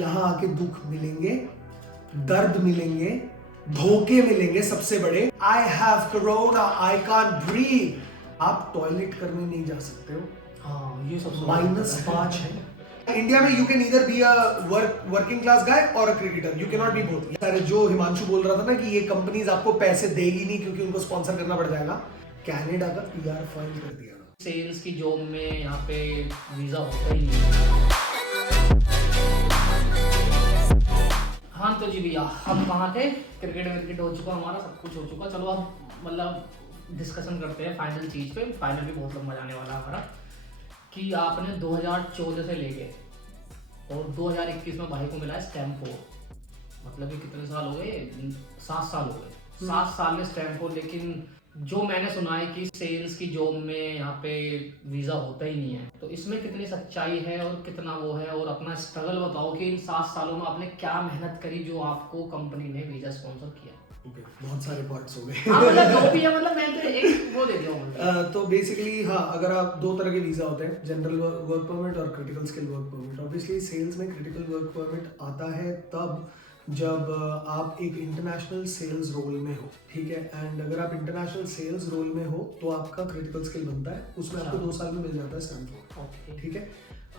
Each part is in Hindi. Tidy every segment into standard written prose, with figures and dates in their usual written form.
यहाँ आके दुख मिलेंगे, दर्द मिलेंगे, धोखे मिलेंगे सबसे बड़े। I have corona, I can't breathe. आप टॉयलेट करने नहीं जा सकते हो। हाँ, ये सब -5 है। इंडिया में you can either be a working class guy और a cricketer, you can not be both. सारे जो हिमांशु बोल रहा था ना कि ये कंपनीज आपको पैसे देगी नहीं क्योंकि उनको स्पॉन्सर करना पड़ जाएगा, कनाडा का PR फाइल कर दिया। सेल्स की जॉब में यहाँ पे वीज़ा होता ही नहीं है। हाँ तो जी भैया, हम कहाँ थे? क्रिकेट हो चुका हमारा, सब कुछ हो चुका। चलो अब मतलब डिस्कशन करते हैं फाइनल चीज़ पे। फाइनल भी बहुत लंबा जाने वाला है हमारा, कि आपने 2014 से लेके और 2021 में भाई को मिला है स्टैम्प 4। मतलब कि कितने साल हो गए? 7 साल हो गए। 7 साल में स्टैम्प 4। लेकिन जो मैंने सुना है कि सेल्स की जॉब में यहाँ पे वीज़ा होता ही नहीं है, तो इसमें कितनी सच्चाई है और कितना वो है? और अपना स्ट्रगल बताओ कि इन 7 सालों में आपने क्या मेहनत करी जो आपको कंपनी ने वीज़ा स्पॉन्सर किया। Okay, बहुत सारे पार्ट्स हो गए। हाँ मतलब जो भी है, मतलब मैं तो एक वो दे दिया हूँ। तो बेसिकली हाँ, अगर आप 2 तरह के वीज़ा होते हैं, जनरल वर्क परमिट और critical skill work permit. Obviously sales में क्रिटिकल वर्क परमिट आता है तब जब आप एक इंटरनेशनल सेल्स रोल में हो, ठीक है। एंड अगर आप इंटरनेशनल सेल्स रोल में हो तो आपका क्रिटिकल स्किल बनता है, उसमें आपको 2 साल में मिल जाता है स्टैम्प 4, ठीक है।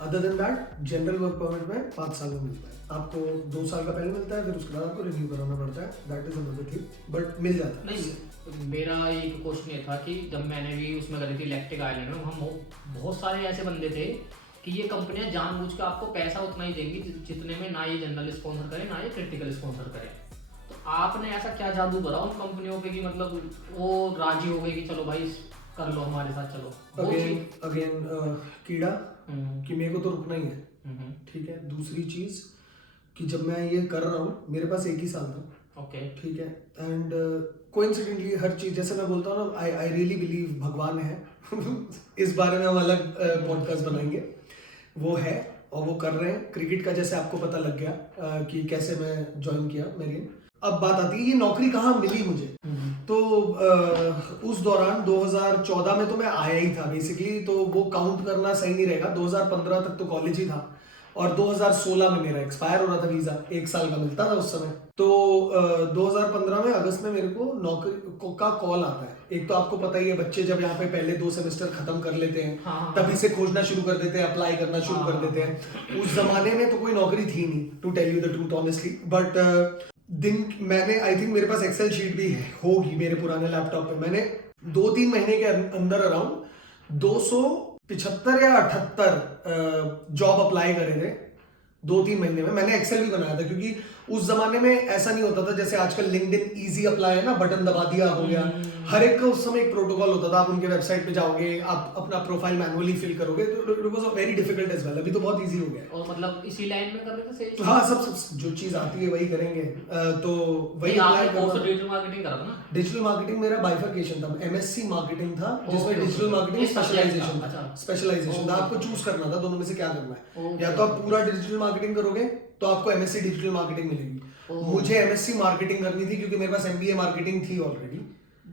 Other than that general work permit में 5 साल में मिलता है आपको। 2 साल का पहले मिलता है, फिर उसके बाद आपको रिन्यू कराना पड़ता है। That is another thing, but मिल जाता है। नहीं, मेरा एक क्वेश्चन ये था कि जब मैंने भी उसमें करी थी लैक्टिक आइलैंड में, हम बहुत सारे ऐसे बंदे थे कि ये कंपनियां जानबूझ के आपको पैसा उतना ही देंगी जितने में ना ये जनरल स्पॉन्सर करे ना ये क्रिटिकल स्पॉन्सर करे। तो आपने ऐसा क्या जादू करा उन कंपनियों पे कि मतलब वो राजी हो गए कि चलो भाई कर लो हमारे साथ, चलो। अगेन कीड़ा कि मेरे को तो रुकना ही है, ठीक है। दूसरी चीज कि जब मैं ये कर रहा हूँ, मेरे पास 1 ही साल था, ओके, ठीक है। एंड कोइंसिडेंटली हर चीज, जैसे मैं बोलता हूँ ना, आई रियली बिलीव भगवान है। इस बारे में हम अलग पॉडकास्ट बनाएंगे। वो है और वो कर रहे हैं। क्रिकेट का जैसे आपको पता लग गया कि कैसे मैं ज्वाइन किया मेरी। अब बात आती है ये नौकरी कहाँ मिली मुझे। तो उस दौरान 2014 में तो मैं आया ही था बेसिकली, तो वो काउंट करना सही नहीं रहेगा। 2015 तक तो कॉलेज ही था और 2016 में मेरा एक्सपायर हो रहा था वीजा, 1 साल का मिलता था उस समय। तो 2015 में अगस्त में मेरे को नौकरी का कॉल आता है। एक तो आपको पता ही है, बच्चे जब यहाँ पे पहले 2 सेमेस्टर खत्म कर लेते हैं, तभी से खोजना शुरू कर देते हैं, अप्लाई करना शुरू कर देते हैं। उस जमाने में तो कोई नौकरी थी नहीं, to tell you the truth honestly. But दिन मैंने, आई थिंक मेरे पास एक्सेल शीट भी होगी मेरे पुराने लैपटॉप पे। मैंने 2-3 महीने के अंदर अराउंड 275 या 78 जॉब अप्लाई करे थे 2-3 महीने में। मैंने एक्सेल भी बनाया था क्योंकि उस जमाने में ऐसा नहीं होता था जैसे आजकल लिंक्डइन इजी अप्लाई है ना, बटन दबा दिया हो गया। हर एक का उस समय एक प्रोटोकॉल होता था। आप उनके वेबसाइट पे जाओगे, आप अपना प्रोफाइल मैनुअली फिल करोगे, तो it was very difficult as well. अभी तो बहुत इजी हो गया है। और मतलब इसी लाइन में कर रहे थे सेल्स? हाँ, सब जो चीज आती है वही करेंगे। तो वही आपने कोर्स डिजिटल मार्केटिंग करा था ना? डिजिटल मार्केटिंग मेरा बाइफरकेशन था, MSc मार्केटिंग था, जिसमें डिजिटल मार्केटिंग स्पेशलाइजेशन था। आपको चूज करना था दोनों में से क्या करना है। या तो आप पूरा डिजिटल मार्केटिंग करोगे तो आपको MSc डिजिटल मार्केटिंग मिलेगी। मुझे MSc मार्केटिंग करनी थी क्योंकि मेरे पास MBA मार्केटिंग थी ऑलरेडी।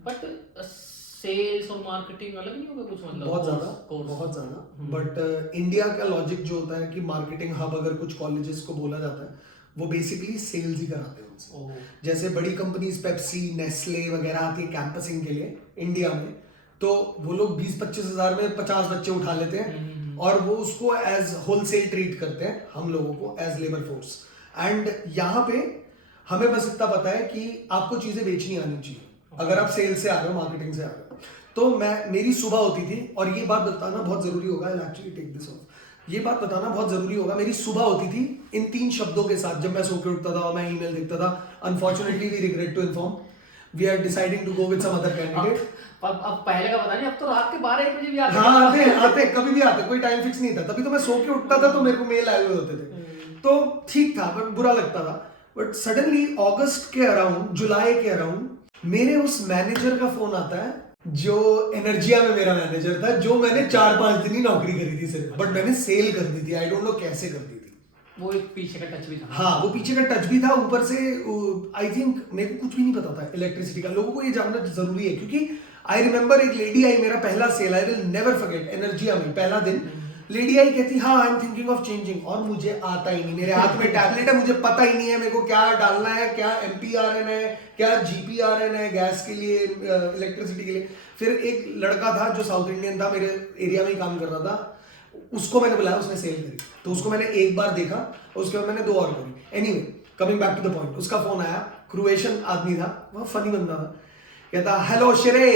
बट सेल्स और मार्केटिंग अलग नहीं होगा कुछ? मतलब बहुत ज्यादा। बट इंडिया का लॉजिक जो होता है कि मार्केटिंग हब अगर कुछ कॉलेजेस को बोला जाता है, वो बेसिकली सेल्स ही कराते हैं उनसे। जैसे बड़ी कंपनीज पेप्सी, नेस्ले वगैरह आती है कैंपसिंग के लिए इंडिया में, तो वो लोग 20-25 हजार में 50 बच्चे उठा लेते हैं और वो उसको एज होलसेल ट्रीट करते हैं हम लोगों को एज लेबर फोर्स। एंड यहाँ पे हमें बस इतना पता है कि आपको चीजें बेचनी आनी चाहिए। अगर आप सेल्स से आ रहे हो, मार्केटिंग से आ रहे हो, तो मेरी सुबह होती थी। और ये बात बताना बहुत जरूरी होगा, एक्चुअली टेक दिस ऑफ, ये बात बताना बहुत जरूरी होगा। मेरी सुबह होती थी इन 3 शब्दों के साथ। जब मैं सो के उठता था और मैं ईमेल देखता था, unfortunately we regret to inform we are deciding to go with some other candidate. अब पहले का पता नहीं, अब तो रात के 12-1 बजे भी आते। हाँ, आते कभी भी आते, कोई टाइम फिक्स नहीं था। तभी तो मैं सो के उठता था तो मेरे को मेल आए हुए होते थे, तो ठीक था, बट बुरा लगता था। बट सडनली अगस्त के अराउंड, जुलाई के अराउंड, मेरे उस मैनेजर का फोन आता है जो एनर्जिया में मेरा मैनेजर था, जो मैंने 4-5 दिन ही नौकरी करी थी सिर्फ, बट मैंने सेल कर दी थी। आई डोंट नो कैसे कर दी थी। वो एक पीछे का टच भी था। हाँ, वो पीछे का टच भी था। ऊपर से आई थिंक मेरे को कुछ भी नहीं पता था इलेक्ट्रिसिटी का। लोगों को ये जानना जरूरी है क्योंकि आई रिमेम्बर एक लेडी आई, मेरा पहला sale, I will never forget, Energia में पहला दिन। लेडी आई कहती हाँ I am thinking of changing, और मुझे आता ही नहीं, मेरे हाथ में टैबलेट है, मुझे पता ही नहीं है मेरे को क्या डालना है, क्या MPRN है, क्या GPRN है गैस के लिए, इलेक्ट्रिसिटी के लिए। फिर एक लड़का था जो साउथ इंडियन था, मेरे एरिया में ही काम कर रहा था, उसको मैंने बुलाया, उसने सेल करी, तो उसको मैंने एक बार देखा और उसके बाद मैंने 2 और करी। Anyway coming back to the point, उसका फोन आया, क्रोएशियन आदमी था, बहुत फनी बंदा था, कहता hello Shrey,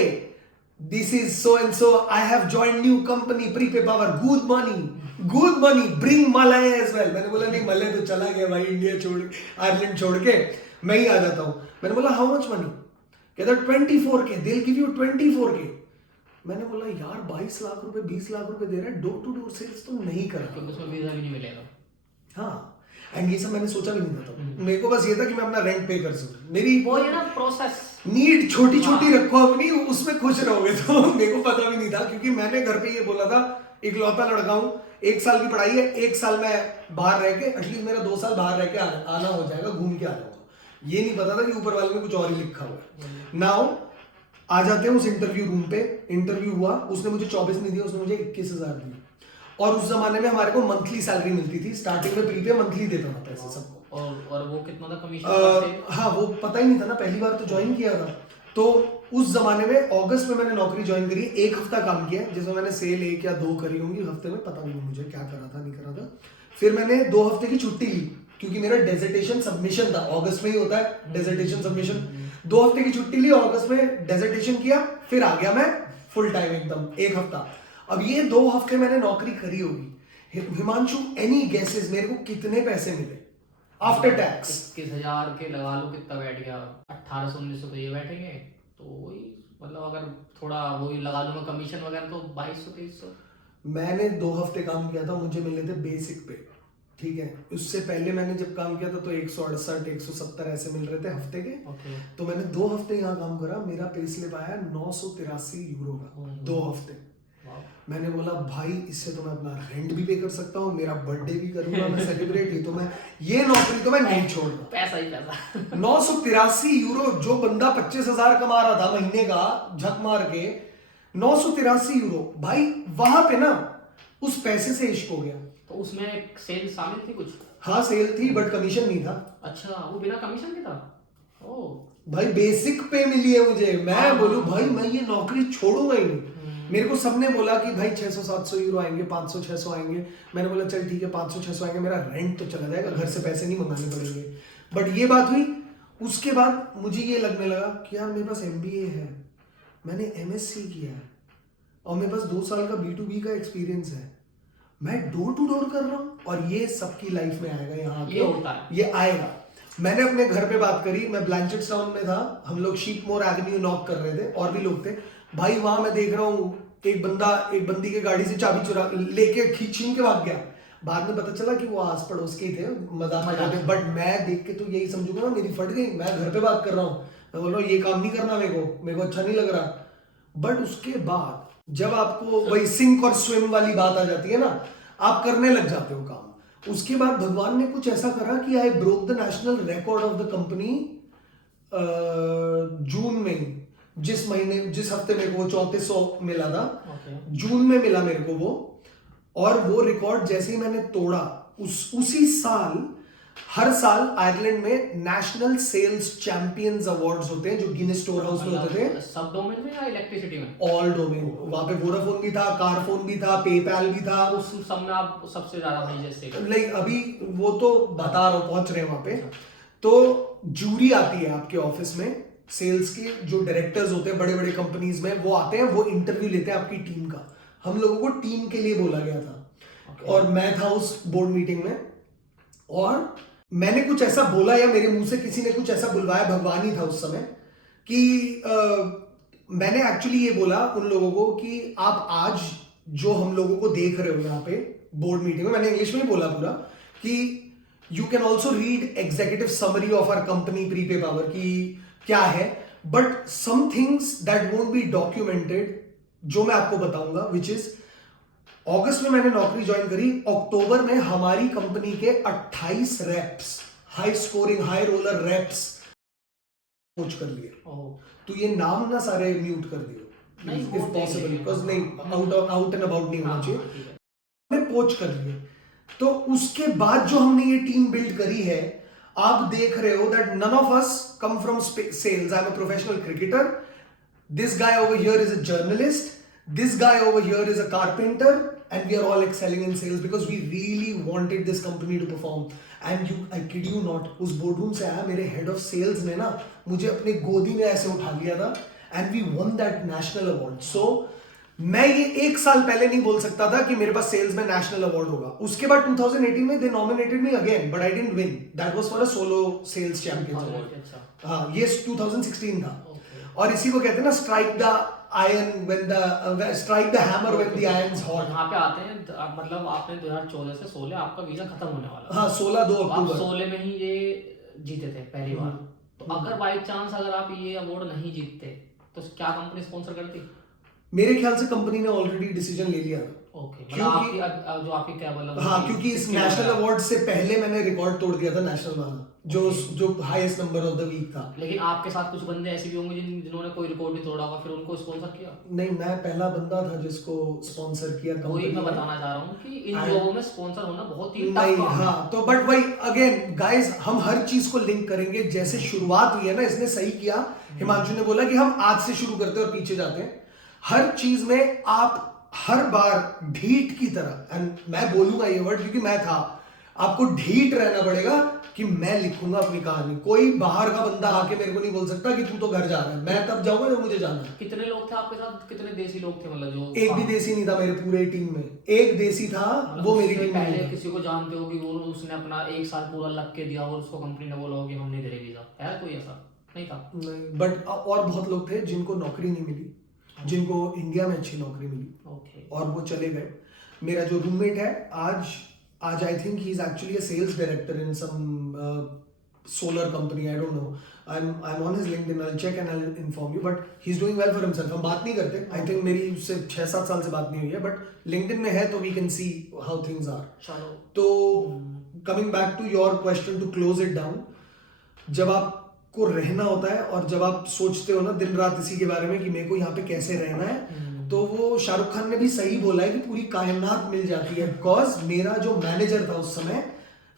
this is so and so, I have joined new company prepay Power, good money, bring Malay as well. मैंने बोला नहीं, मलय तो चला गया भाई, इंडिया छोड़, आयरलैंड छोड़ के, मैं ही आ जाता हूँ। मैंने बोला हाउ मच मनी, कहता 24K, they will give you 24K। मैंने बोला यार 22 लाख रुपए 20 लाख रुपए दे रहा है, डोर टू डोर सेल्स तो नहीं कर रहा, क्योंकि उसमें वीजा भी नहीं मिलेगा। हाँ, एंड ये सब मैंने सोचा भी नहीं था, तो मेरे को बस ये था कि मैं अपना रेंट पे कर सकूं, मेरी वो ये ना प्रोसेस, नीड छोटी छोटी रखो अपनी, उसमें खुश रहोगे। तो मेरे को पता भी नहीं था, क्योंकि मैंने घर पे ये बोला था, इकलौता लड़का हूँ, 1 साल की पढ़ाई है, 1 साल मैं बाहर रह के, एटलीस्ट मेरा 2 साल बाहर रह के आना हो जाएगा, घूम के आ जाऊंगा। ये नहीं पता था कि ऊपर वाले में कुछ और ही लिखा हुआ है। नाउ आ जाते हैं उस इंटरव्यू रूम पे, इंटरव्यू हुआ, उसने मुझे 24 नहीं दिया, उसने मुझे 21,000 दिए। और उस जमाने में हमारे को मंथली सैलरी मिलती थी, स्टार्टिंग में प्रीपे मंथली देता था पैसे सबको। और वो कितना था कमीशन? हाँ, वो पता ही नहीं था ना, पहली बार तो ज्वाइन किया था। तो उस जमाने में अगस्त में मैंने नौकरी ज्वाइन करी, 1 हफ्ता काम किया, जिसमें मैंने सेल 1 या 2 करी होंगी हफ्ते में, पता नहीं मुझे क्या करा था नहीं करा था। फिर मैंने 2 हफ्ते की छुट्टी ली, क्योंकि मेरा डेजर्टेशन सबमिशन था, अगस्त में ही होता है डेजर्टेशन सबमिशन। 2 हफ्ते की छुट्टी ली, अगस्त में डेजर्टेशन किया, फिर आ गया मैं फुल टाइम एकदम 1 हफ्ता। अब ये 2 हफ्ते मैंने नौकरी करी होगी, हिमांशु एनी गेसेस मेरे को कितने पैसे मिले आफ्टर टैक्स? 21,000 के लगा लो, कितना बैठ गया, 1800-1900 तो ये बैठेंगे, तो वही मतलब अगर थोड़ा वही लगा लो मैं कमीशन वगैरह, तो 2200-2300। मैंने 2 हफ्ते काम किया था, मुझे मिले थे बेसिक पे, ठीक है। उससे पहले मैंने जब काम किया था तो 168 170 ऐसे मिल रहे थे हफ्ते के। तो मैंने 2 हफ्ते यहाँ काम करा, मेरा पे स्लिप आया 983 यूरो का 2 हफ्ते। मैंने बोला भाई इससे तो मैं अपना रेंट भी पे कर सकता हूँ, मेरा बर्थडे भी करूंगा मैं सेलिब्रेट, ये तो मैं, ये नौकरी तो मैं नहीं छोड़ूंगा। पैसा ही पैसा। 983 यूरो, जो बंदा 25,000 कमा रहा था महीने का झक मार के, 983 यूरो भाई, वहां पे ना उस पैसे से इश्क हो गया। तो उसमें सेल शामिल थी कुछ? हाँ सेल थी, बट कमीशन नहीं था। अच्छा, वो बिना कमीशन के था? ओ भाई बेसिक पे मिली है मुझे, मैं बोलूं भाई मैं ये नौकरी छोड़ूंगा ही नहीं। मेरे को सबने बोला कि भाई 600-700 यूरो आएंगे, 500-600 आएंगे। मैंने बोला चल ठीक है 500-600 आएंगे, मेरा रेंट तो चला जाएगा, घर से पैसे नहीं मंगाने पड़ेंगे। बट ये बात हुई, उसके बाद मुझे ये लगने लगा कि यार मेरे पास MBA है, मैंने MSc किया है, और मेरे पास 2 साल का B2B का एक्सपीरियंस है, मैं डोर टू डोर कर रहा हूँ, और ये सबकी लाइफ में आएगा, यहाँ ये होता है, ये आएगा। मैंने अपने घर पे बात करी, मैं ब्लैंचेट्सटाउन में था, हम लोग शीपमोर एवेन्यू नॉक कर रहे थे, और भी लोग थे भाई वहां। मैं देख रहा हूँ एक बंदी के गाड़ी से चाबी चुरा लेके छीन के भाग गया। बाद में पता चला कि वो आस पड़ोस के ही थे, मजाक कर रहे थे, बट मैं देख के तो यही समझूंगा ना मेरी फट गई, मैं घर पे बात कर रहा हूँ, मैं बोल रहा हूँ ये काम नहीं करना, मेरे को अच्छा नहीं लग रहा। बट उसके बाद जब आपको वही सिंक और स्विम वाली बात आ जाती है ना, आप करने लग जाते हो काम। उसके बाद भगवान ने कुछ ऐसा करा कि I broke the national record of the company June में, जिस हफ्ते मेरे को 3400 मिला था, जून में मिला मेरे को वो। और वो रिकॉर्ड जैसे ही मैंने तोड़ा, उसी साल हर साल आयरलैंड में नेशनल सेल्स चैंपियंस अवार्ड्स होते हैं, जो गिनेस स्टोर हाउस में होते थे। सब डोमेन में या इलेक्ट्रिसिटी में? All domain. वहां पे वोडाफोन भी था, कारफोन भी था, पेपैल भी था। उस सब में आप सबसे ज्यादा भाई जैसे लाइक अभी वो तो बता रहा हूँ, पहुंच रहे हैं वहां पे। तो जूरी आती है आपके ऑफिस में, सेल्स के जो डायरेक्टर्स होते हैं बड़े बड़े कंपनीज में, वो आते हैं, वो इंटरव्यू लेते हैं आपकी टीम का। हम लोगों को टीम के लिए बोला गया था, और मैं था उस बोर्ड मीटिंग में, और मैंने कुछ ऐसा बोला, या मेरे मुंह से किसी ने कुछ ऐसा बुलवाया, भगवान ही था उस समय, कि मैंने एक्चुअली ये बोला उन लोगों को कि आप आज जो हम लोगों को देख रहे हो यहाँ पे बोर्ड मीटिंग में, मैंने इंग्लिश में ही बोला पूरा, कि you can also read executive summary of our company prepay power, की क्या है, but some things that won't be documented, जो मैं आपको बताऊंगा, विच इज अगस्त में मैंने नौकरी ज्वाइन करी, अक्टूबर में हमारी कंपनी के 28 reps, high scoring high roller reps coach कर लिए। तो ये नाम ना सारे म्यूट कर दियो इफ पॉसिबल, बिकॉज नहीं आउट एंड अबाउट नहीं होना चाहिए। मैं पोच कर लिए। तो उसके बाद जो हमने ये टीम बिल्ड करी है, आप देख रहे हो that none of us come from sales. I am a professional cricketer, this guy over here is a journalist, this guy over here is a carpenter, and we are all excelling in sales because we really wanted this company to perform. And I kid you not, उस boardroom से आया मेरे head of sales ने ना मुझे अपने गोदी में ऐसे उठा लिया था, and we won that national award. So मैं ये एक साल पहले नहीं बोल सकता था कि मेरे पास सेल्स में नेशनल अवार्ड होगा। उसके बाद 2018 में they nominated me again, but I didn't win. That was for a solo sales champions award. हाँ, ये 2016 था। और इसी को कहते हैं ना, strike the iron when the strike the hammer when the iron's hot. यहाँ पे आते हैं, मतलब आपने 2014 से 16 आपका वीजा खत्म होने वाला। हाँ, 16 2 आप अक्टूबर 16 में ही ये जीते थे पहली बार। तो अगर बाई चांस अगर आप ये अवार्ड नहीं जीतते तो क्या कंपनी स्पॉन्सर करती? मेरे ख्याल से कंपनी ने ऑलरेडी डिसीजन ले लिया था। ओके, मतलब आपकी जो आपकी क्या मतलब? हाँ, क्योंकि इस नेशनल अवार्ड से पहले मैंने रिकॉर्ड तोड़ दिया था नेशनल वाला, जो highest number of the week था। लेकिन आपके साथ कुछ बंदे ऐसे भी होंगे जिन्होंने कोई रिकॉर्ड नहीं तोड़ा होगा, फिर उनको स्पॉन्सर किया? नहीं, मैं पहला बंदा था जिसको स्पॉन्सर किया कंपनी। वही मैं बताना चाह रहा हूँ कि इन जॉबों में स्पॉन्सर होना बहुत ही नहीं। टफ है। हाँ, तो बट वही अगेन गाइस, हम हर चीज को लिंक करेंगे। जैसे शुरुआत हुई है ना, इसने सही किया, हिमांशु ने बोला कि हम आज से शुरू करते हैं और पीछे जाते हैं। हर चीज में आप हर बार ढीठ की तरह, एंड मैं बोलूंगा ये वर्ड क्योंकि मैं था, आपको ढीठ रहना पड़ेगा कि मैं लिखूंगा अपनी कहानी। कोई बाहर का बंदा आके मेरे को नहीं बोल सकता कि तू तो घर जा रहा है। मैं तब जाऊंगा जब मुझे जाना है। कितने लोग थे आपके साथ? कितने देसी लोग थे मतलब जो? एक भी देसी नहीं था मेरे पूरे टीम में। एक देसी था, वो मेरी टीम में पहले किसी को जानते हो कि वो उसने अपना एक साल पूरा लग के दिया और उसको कंपनी ने बोला हो कि हम नहीं दे रहे वीजा? है कोई ऐसा? नहीं था? नहीं, बट और बहुत लोग थे जिनको नौकरी नहीं मिली, जिनको इंडिया में अच्छी नौकरी मिली, और वो चले गए। मेरा जो रूममेट है आज I think he is actually a sales director in some solar company, I don't know. I'm on his LinkedIn, I'll check and I'll inform you, but he's doing well for himself. हम बात नहीं करते, I think मेरी उससे 6-7 साल से बात नहीं हुई है, but LinkedIn में है तो we can see how things are. चलो, तो coming back to your question, to close it down, जब आपको रहना होता है और जब आप सोचते हो ना दिन रात इसी के बारे में कि मेरे को यहाँ पे कैसे रहना है, तो वो शाहरुख खान ने भी सही बोला है कि पूरी कायनात मिल जाती है। बिकॉज मेरा जो मैनेजर था उस समय,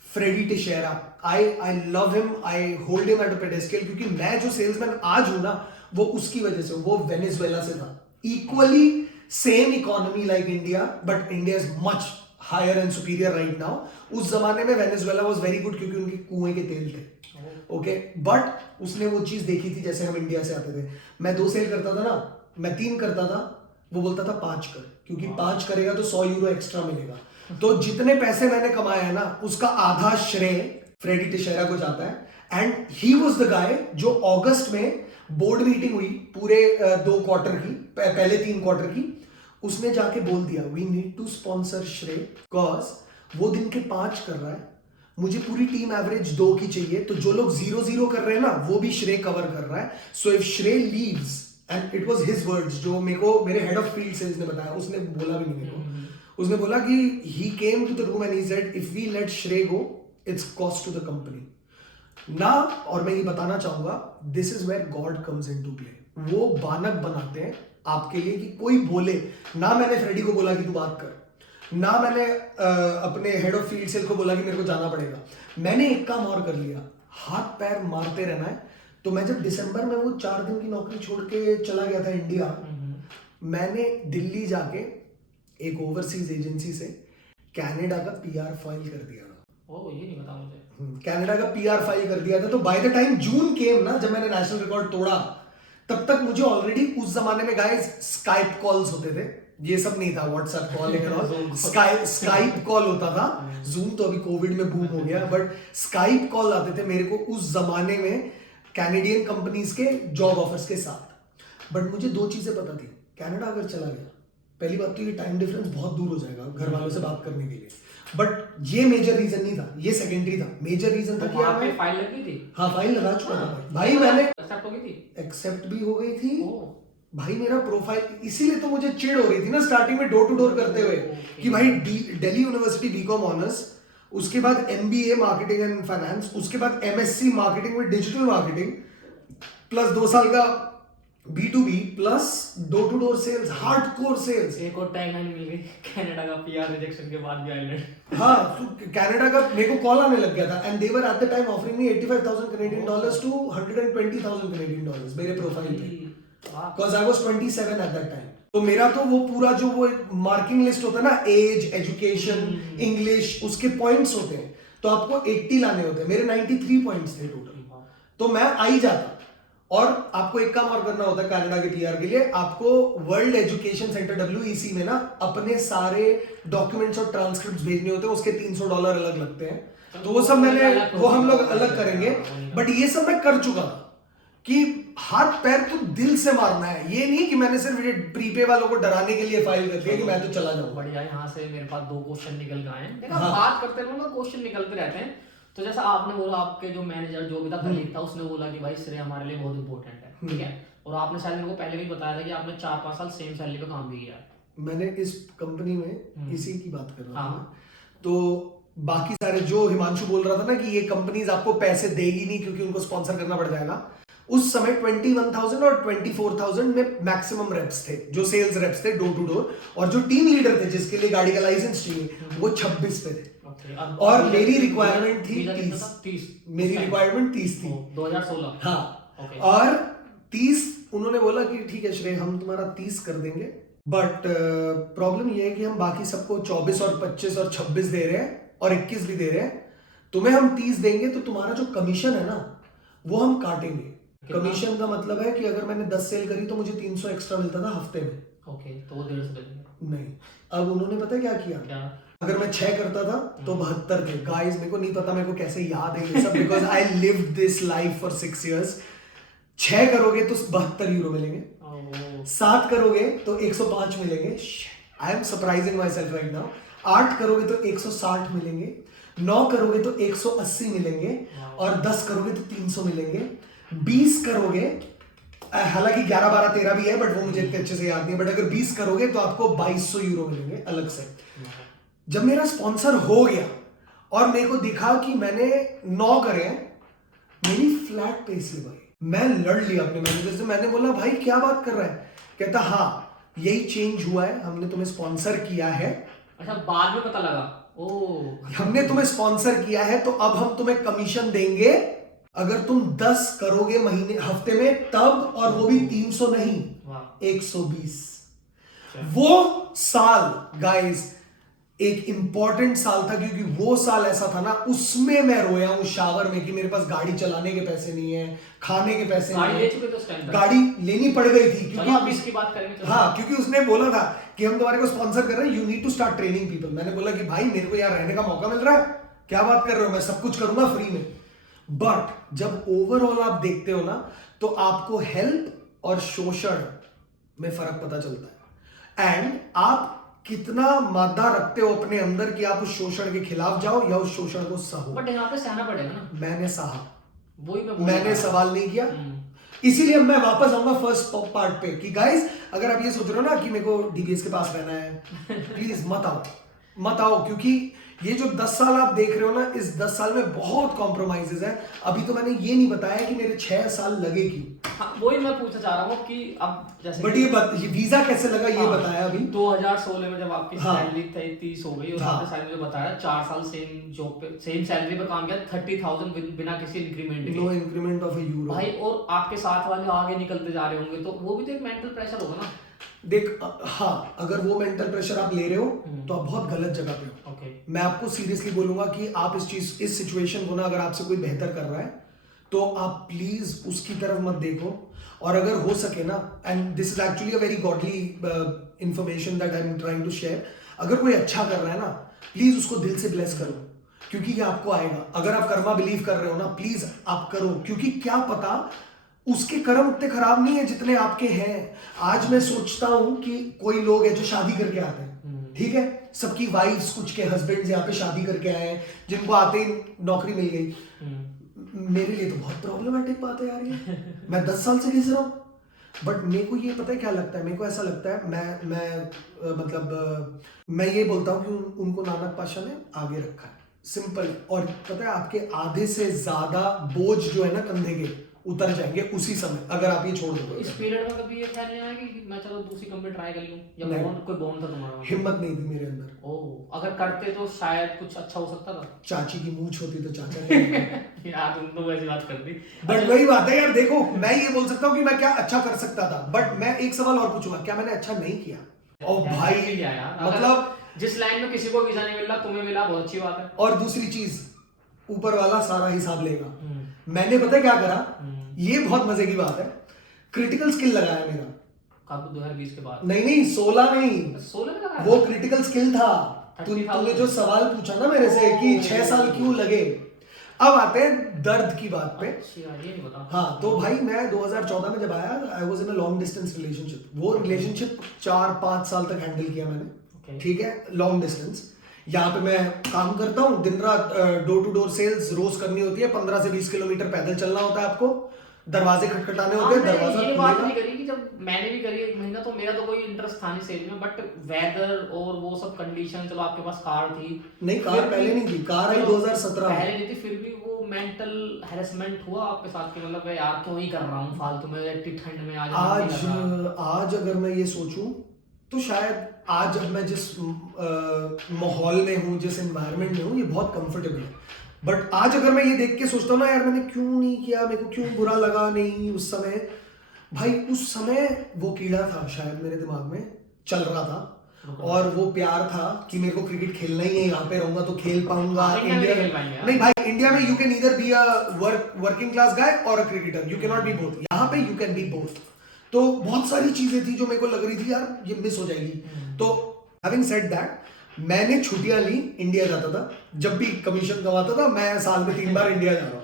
Freddie Tesheira, I love him, I hold him at a pedestal, क्योंकि मैं जो सेल्समैन आज हूं ना वो उसकी वजह से। वो वेनेजुएला से था, equally same economy like India, but India is much higher and superior right now. उस जमाने में वेनेजुएला वाज वेरी गुड क्योंकि उनके कुएं के तेल थे। ओके, बट उसने वो चीज देखी थी जैसे हम इंडिया से आते थे। मैं 2 सेल करता था ना, मैं 3 करता था, वो बोलता था 5 कर, क्योंकि 5 करेगा तो 100 यूरो एक्स्ट्रा मिलेगा। तो जितने पैसे मैंने कमाए हैं ना, उसका आधा श्रेय फ्रेडी टेशेरा को जाता है। And he was the guy जो अगस्त में बोर्ड मीटिंग हुई पूरे 2 क्वार्टर की, पहले 3 क्वार्टर की, उसने जाके बोल दिया वी नीड टू स्पॉन्सर श्रेय, बिकॉज वो दिन के 5 कर रहा है, मुझे पूरी टीम एवरेज 2 की चाहिए, तो जो लोग 0-0 कर रहे हैं ना वो भी श्रेय कवर कर रहा है। सो इफ श्रेय leaves, and it was his words, जो मेरे को मेरे हेड ऑफ फील्ड सेल्स ने बताया, उसने बोला भी नहीं मेरे को। उसने बोला कि he came to the room and he said if we let Shreya go it's cost to the company ना। और मैं ये बताना चाहूंगा, this is where God comes into play. वो बानक बनाते हैं आपके लिए कि कोई बोले ना। मैंने फ्रेडी को बोला कि तू बात कर ना, मैंने अपने हेड ऑफ फील्ड सेल को बोला कि मेरे को जाना पड़ेगा। मैंने एक काम और कर लिया, हाथ पैर मारते रहना है। तो मैं जब दिसंबर में वो 4 दिन की नौकरी छोड़ के चला गया था इंडिया, मैंने दिल्ली जाके एक ओवरसीज एजेंसी से कनाडा का पीआर फाइल कर दिया था। ओह, ये नहीं पता मुझे। कनाडा का पीआर फाइल कर दिया था। तो बाय द टाइम जून केम ना, जब मैंने नेशनल रिकॉर्ड तोड़ा, तब तक मुझे ऑलरेडी, उस जमाने में गाइस स्काइप कॉल्स होते थे, ये सब नहीं था, व्हाट्सएप कॉल और स्काइप कॉल होता था। जूम तो अभी कोविड में बूम हो गया, बट स्काइप कॉल आते थे मेरे को उस जमाने में कैनेडियन कंपनीज के जॉब ऑफर्स के साथ। बट मुझे 2 चीजें पता थी, कनाडा अगर चला गया, पहली बात तो ये टाइम डिफरेंस बहुत दूर हो जाएगा घर वालों से बात करने के लिए। बट ये मेजर रीजन नहीं था, ये सेकेंडरी था। मेजर रीजन था कि वहां पे फाइल लगी थी। हाँ, फाइल लगा चुका था भाई, मैंने एक्सेप्ट हो गई थी, एक्सेप्ट भी हो गई थी भाई। मेरा प्रोफाइल, इसीलिए तो मुझे चिढ़ हो रही थी ना स्टार्टिंग में डोर टू डोर करते हुए कि भाई दिल्ली यूनिवर्सिटी बीकॉम ऑनर्स, उसके बाद एमबीए मार्केटिंग एंड फाइनेंस, उसके बाद MSc marketing with digital marketing, plus 2 साल का B2B plus door to door sales, hardcore sales. एक और टैगलाइन मिल गई, कनाडा का पीआर रिजेक्शन के बाद भी आइलैंड। हाँ, तो कनाडा का मेरे को कॉल आने लग गया था and they were at the time offering me $85,000 Canadian to $120,000 Canadian मेरे प्रोफाइल पे, because I was 27 at that time. तो मेरा तो वो पूरा जो वो मार्किंग लिस्ट होता है ना, एज, एजुकेशन, इंग्लिश, उसके पॉइंट्स होते हैं, तो आपको 80 लाने होते हैं। मेरे 93 पॉइंट्स थे टोटल, तो मैं आ ही जाता। और आपको एक काम और करना होता है कनाडा के पीआर के लिए, आपको वर्ल्ड एजुकेशन सेंटर WEC में ना अपने सारे डॉक्यूमेंट्स और ट्रांसक्रिप्ट्स भेजने होते हैं, उसके $300 अलग लगते हैं। तो वो सब वो हम लोग अलग करेंगे। बट ये सब मैं कर चुका था कि हाथ पैर तो दिल से मारना है, ये नहीं कि मैंने सिर्फ ये प्रीपे वालों को डराने के लिए फाइल कर दिया कि मैं तो चला जाऊंगा। बढ़िया, यहाँ से मेरे पास 2 क्वेश्चन निकल गए हैं। देखा, हाँ। बात करते रहो ना, क्वेश्चन निकलते रहते हैं। तो जैसा आपने बोला, आपके जो मैनेजर जो भी था कलीग था, उसने बोला कि भाई श्रेय हमारे लिए बहुत इंपॉर्टेंट है, ठीक है। और आपने शायद मेरे को पहले भी बताया था कि आपने 4-5 साल सेम सैलरी पे काम भी किया है। मैंने इस कंपनी में इसी की बात कर रहा था। तो बाकी सारे जो हिमांशु बोल रहा था ना कि ये कंपनीज आपको पैसे देगी नहीं क्योंकि उनको स्पॉन्सर करना पड़ जाएगा, उस समय 21,000 और 24,000 में मैक्सिमम रेप्स थे, जो सेल्स रेप्स थे डोर टू डोर, और जो टीम लीडर थे जिसके लिए गाड़ी का लाइसेंस चाहिए वो 26 पे थे। और मेरी रिक्वायरमेंट थी 30। मेरी रिक्वायरमेंट 30 थी 2016। हाँ, और 30 उन्होंने बोला कि ठीक है श्रेय, हम तुम्हारा 30 कर देंगे, बट प्रॉब्लम ये है कि हम बाकी सबको 24 और 25 और 26 दे रहे हैं और 21 भी दे रहे हैं, तुम्हें हम 30 देंगे तो तुम्हारा जो कमीशन है ना वो हम काटेंगे। कमीशन का मतलब है कि अगर मैंने 10 सेल करी तो मुझे 300 एक्स्ट्रा मिलता था हफ्ते में। ओके, तो वो 150 देंगे। नहीं, अब उन्होंने पता क्या किया, अगर मैं 6 करता था तो 72 थे। गाइस, मेरे को नहीं पता मेरे को कैसे याद है ये सब, because I lived this life for 6 years। 6 करोगे तो 72 यूरो मिलेंगे, 7 करोगे तो 105 मिलेंगे। I am surprising my self right now. 8 करोगे तो 160 मिलेंगे, 9 करोगे तो 180 मिलेंगे, और 10 करोगे तो 300 मिलेंगे। 20 करोगे, हालांकि 11, 12, 13 भी है, बट वो मुझे इतने अच्छे से याद नहीं, बट अगर 20 करोगे तो आपको 2200 यूरो मिलेंगे अलग से। जब मेरा स्पॉन्सर हो गया और मेरे को दिखा कि मैंने 9 करे हैं, मेरी फ्लैट पे स्लिप आई। मैं लड़ लिया अपने मैनेजर से, मैंने बोला भाई क्या बात कर रहा है? कहता हाँ, यही चेंज हुआ है, हमने तुम्हें स्पॉन्सर किया है। अच्छा, बाद में पता लगा? ओ, हमने तुम्हें स्पॉन्सर किया है तो अब हम तुम्हें कमीशन देंगे अगर तुम 10 करोगे महीने हफ्ते में, तब, और वो भी 300 नहीं, 120। वो साल गाइस एक इंपॉर्टेंट साल था, क्योंकि वो साल ऐसा था ना, उसमें मैं रोया हूं शावर में कि मेरे पास गाड़ी चलाने के पैसे नहीं है, खाने के पैसे नहीं है। गाड़ी लेनी पड़ गई थी क्योंकि इसकी बात करेंगे। हाँ, क्योंकि उसने बोला था कि हम तुम्हारे को स्पॉन्सर कर रहे हैं, you need to start training people. मैंने बोला कि भाई मेरे को यहाँ रहने का मौका मिल रहा है, क्या बात कर रहे हो, मैं सब कुछ करूंगा फ्री में। बट जब ओवरऑल आप देखते हो ना, तो आपको हेल्प और शोषण में फर्क पता चलता है, एंड आप कितना मादा रखते हो अपने अंदर कि आप उस शोषण के खिलाफ जाओ या उस शोषण को सहो। बट यहाँ पे सहना पड़ेगा ना। मैंने सहा, वही मैंने सवाल नहीं किया। इसीलिए मैं वापस आऊंगा फर्स्ट पार्ट पे कि गाइस, अगर आप ये सोच रहे हो ना कि मेरे को डीबीएस के पास रहना है, प्लीज मत आओ, क्योंकि ये जो 10 साल आप देख रहे हो ना, इस 10 साल में बहुत कॉम्प्रोमाइजेस है। अभी तो मैंने ये नहीं बताया कि मेरे 6 साल लगे क्यों। हाँ, वही मैं पूछना चाह रहा हूँ कि अब जैसे बट ये वीजा कैसे लगा, ये बताया अभी। 2016 में जब आपकी सैलरी 30 हो गई और आपने शायद मुझे बताया 4 साल सेम जॉब पे, सेम सैलरी पे काम किया, 30,000 बिना किसी इंक्रीमेंट के। No increment of a euro भाई, और आपके साथ वाले आगे निकलते जा रहे होंगे, तो वो भी तो एक मेंटल प्रेशर होगा ना। देख, हाँ, अगर वो मेंटल प्रेशर आप ले रहे हो तो आप बहुत गलत जगह पे हो। मैं आपको सीरियसली बोलूंगा कि आप इस सिचुएशन को ना, अगर आपसे कोई बेहतर कर रहा है तो आप प्लीज उसकी तरफ मत देखो। और अगर हो सके ना, and this is actually a very godly information that I am trying to share, अगर कोई अच्छा कर रहा है ना, प्लीज उसको दिल से ब्लेस करो, क्योंकि ये आपको आएगा। अगर आप कर्मा बिलीव कर रहे हो ना, प्लीज आप करो, क्योंकि क्या पता उसके कर्म उतने खराब नहीं है जितने आपके हैं। आज मैं सोचता हूं कि कोई लोग हैं जो शादी करके आते हैं, ठीक है, सबकी वाइफ्स, कुछ के हस्बैंड्स यहाँ पे शादी करके आए हैं, जिनको आते ही नौकरी मिल गई। मेरे लिए तो बहुत प्रॉब्लमेटिक बात है यार ये। मैं 10 साल से घिस रहा हूँ। बट मेरे को ये पता है क्या लगता है, मेरे को ऐसा लगता है, मैं ये बोलता हूँ कि उनको नानक पाशा ने आगे रखा है। सिंपल। और पता है आपके आधे से ज्यादा बोझ जो है ना कंधे के उतर जाएंगे उसी समय अगर आप ये छोड़ दोगे। इस पीरियड में कभी ये ख्याल नहीं आया कि मैं चलो दूसरी कंपनी ट्राई कर लूं, या नहीं। कोई बॉन्ड था तुम्हारा? हिम्मत नहीं थी मेरे अंदर। ओह, अगर करते तो शायद कुछ अच्छा हो सकता था। चाची की मूंछ होती तो चाचा यार तुम तो वैसी बात कर दी। बट वही बात है यार, देखो मैं ये बोल सकता हूँ कि मैं क्या अच्छा कर सकता था, बट मैं एक सवाल और पूछूंगा, क्या मैंने अच्छा नहीं किया? और भाई क्या यार, मतलब जिस लाइन में किसी को वीजा नहीं मिल रहा तुम्हें मिला, बहुत अच्छी बात है। और दूसरी चीज, ऊपर वाला सारा हिसाब लेगा। मैंने पता है क्या करा, ये बहुत मजे की बात है, क्रिटिकल स्किल लगाया मेरा। कब? 2020 के बाद? नहीं 16 नहीं, 16 में लगाया वो क्रिटिकल स्किल था। तूने जो सवाल पूछा ना मेरे से कि 6 साल क्यों लगे, अब आते हैं दर्द की बात पे। ये नहीं बता। हाँ तो भाई मैं 2014 में जब आया, I was in a long distance relationship. वो रिलेशनशिप 4-5 साल तक हैंडल किया मैंने, ठीक है, लॉन्ग डिस्टेंस। यहाँ पे मैं काम करता हूँ दिन रात, डोर टू डोर सेल्स रोज करनी होती है, 15 से 20 किलोमीटर पैदल चलना होता है आपको, दरवाजे खटखटाने होते हैं, दरवाजा ये बात नहीं खुलेगा। करी कि जब मैंने भी करी 1 महीना, तो मेरा तो कोई इंटरेस्ट था नहीं सेल में, बट वेदर और वो सब कंडीशन, चलो आपके पास कार थी। नहीं कार पहले नहीं थी, कार आई 2017 में। पहले नहीं थी, फिर भी वो मेंटल हैरेसमेंट हुआ आपके साथ कि मतलब यार क्यों ही कर रहा हूँ फालतू में, इतनी ठंड में आज अगर मैं ये सोचूं तो शायद आज अब मैं जिस माहौल में हूँ, जिस एनवायरनमेंट में हूँ, ये बहुत कंफर्टेबल है। बट आज अगर मैं ये देख के सोचता हूँ ना यार, मैंने क्यों नहीं किया, मेरे को क्यों बुरा लगा नहीं उस समय। भाई उस समय वो कीड़ा था शायद मेरे दिमाग में चल रहा था, और वो प्यार था कि मेरे को क्रिकेट खेलना ही है, यहाँ पे रहूंगा तो खेल पाऊंगा। इंडिया नहीं भाई, इंडिया में you can either be a working class guy और a cricketer, you can not be both. यहाँ पे यू कैन बी बोथ। तो बहुत सारी चीजें थी जो मेरे को लग रही थी यार ये मिस हो जाएगी। तो हैविंग सेड दैट, मैंने छुट्टियां ली, इंडिया जाता था, जब भी कमीशन कमाता था मैं साल में 3 बार इंडिया जा रहा हूँ।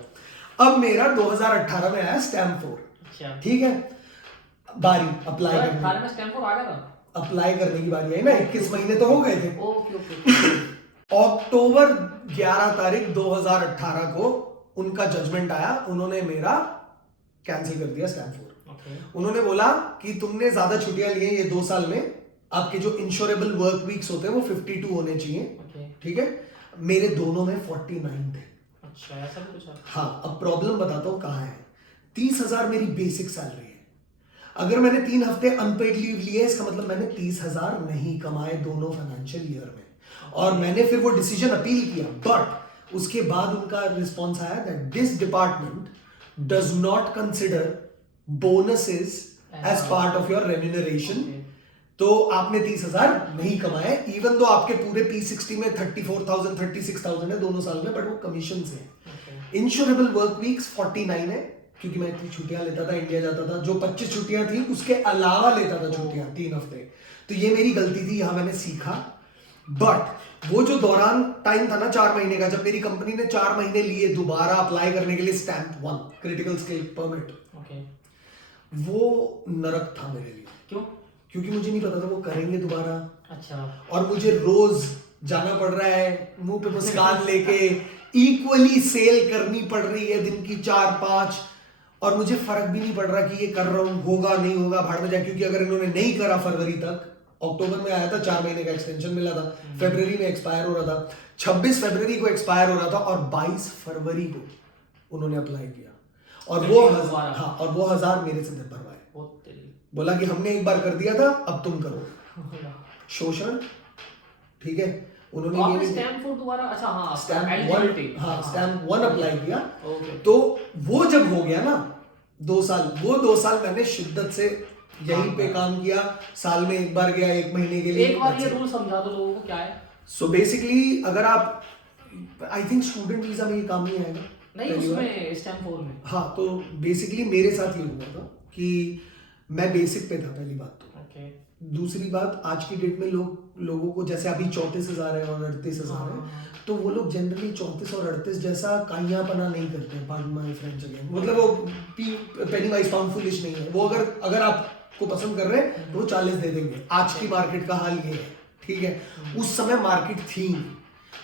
अब मेरा 2018 में आया स्टैम्प 4, ठीक है, बारी अप्लाई करने, स्टैम्प 4 आ गया था, अप्लाई करने की बारी आई ना, 21 महीने तो हो गए थे। अक्टूबर 11 तारीख 2018 को उनका जजमेंट आया, उन्होंने मेरा कैंसिल कर दिया स्टैम्प 4। उन्होंने बोला कि तुमने ज्यादा छुट्टियां ली हैं ये 2 साल में, आपके जो इंश्योरेबल वर्क वीक्स होते हैं वो 52 होने चाहिए, ठीक है, मेरे दोनों में 49 थे। अच्छा ऐसा कुछ है? हाँ, अब प्रॉब्लम बताता हूँ कहाँ है। 30,000 मेरी बेसिक सैलरी है, अगर मैंने 3 हफ्ते अनपेड लीव लिए, इसका मतलब मैंने 30,000 नहीं कमाए दोनों फाइनेंशियल ईयर में। और मैंने फिर वो डिसीजन अपील किया, बट उसके बाद उनका रिस्पॉन्स आया that this department does not consider bonuses as part of your remuneration. तो आपने 30,000 नहीं कमाए, इवन दो आपके पूरे P60 में 34,000 36,000 है दोनों साल में, बट वो कमीशन से है। इंश्योरेबल वर्क वीक्स 49 है, क्योंकि मैं इतनी छुट्टियां लेता था, इंडिया जाता था, जो 25 छुट्टियां थी उसके अलावा लेता था छुट्टियां 3 हफ्ते। तो ये मेरी गलती थी, यहां मैंने सीखा। बट वो जो दौरान टाइम था ना 4 महीने का, जब मेरी कंपनी ने 4 महीने लिए दोबारा अप्लाई करने के लिए स्टैम्प 1 क्रिटिकल स्किल परमिट, वो नरक था मेरे लिए। क्यों? क्योंकि मुझे नहीं पता था वो करेंगे दोबारा। अच्छा। और मुझे रोज जाना पड़ रहा है, मुंह पे मुस्कान लेके इक्वली सेल करनी पड़ रही है दिन की 4-5, और मुझे फर्क भी नहीं पड़ रहा कि ये कर रहा हूँ, होगा नहीं होगा भाड़ में जाए। क्योंकि अगर इन्होंने नहीं करा फरवरी तक, अक्टूबर में आया था 4 महीने का एक्सटेंशन मिला था, फरवरी में एक्सपायर हो रहा था, 26 फरवरी को एक्सपायर हो रहा था, और 22 फरवरी को उन्होंने अप्लाई किया, और वो 1000 मेरे से भरवाए। बोला कि हमने एक बार कर दिया था, अब तुम करो। शोषण, ठीक है। उन्होंने ये स्टैम्प 4 दोबारा, अच्छा हाँ, स्टैम्प 1 अप्लाई किया। तो वो जब हो गया ना 2 साल, वो 2 साल मैंने शिद्दत से यहीं पे काम किया, साल में एक बार गया 1 महीने के लिए। एक बार ये रूल समझा दो लोगों को क्या है। सो बेसिकली अगर आप, आई थिंक स्टूडेंट वीजा में ये काम नहीं आएगा, नहीं उसमें स्टैम्प 4 में। हाँ, तो बेसिकली मेरे साथ ये हुआ था कि मैं बेसिक पे था, पहली बात तो। दूसरी बात, आज की डेट में लोगों को जैसे अभी 34,000 है और 38,000 है, तो वो लोग जनरली 34 और 38 जैसा काइयापना नहीं करते हैं, पार्डन माय फ्रेंच अगेन, मतलब वो पेनी वाइज पाउंड फुलिश नहीं है वो। अगर आपको पसंद कर रहे हैं तो वो 40 दे देंगे। आज की मार्केट का हाल ये है, ठीक है। उस समय मार्केट थी,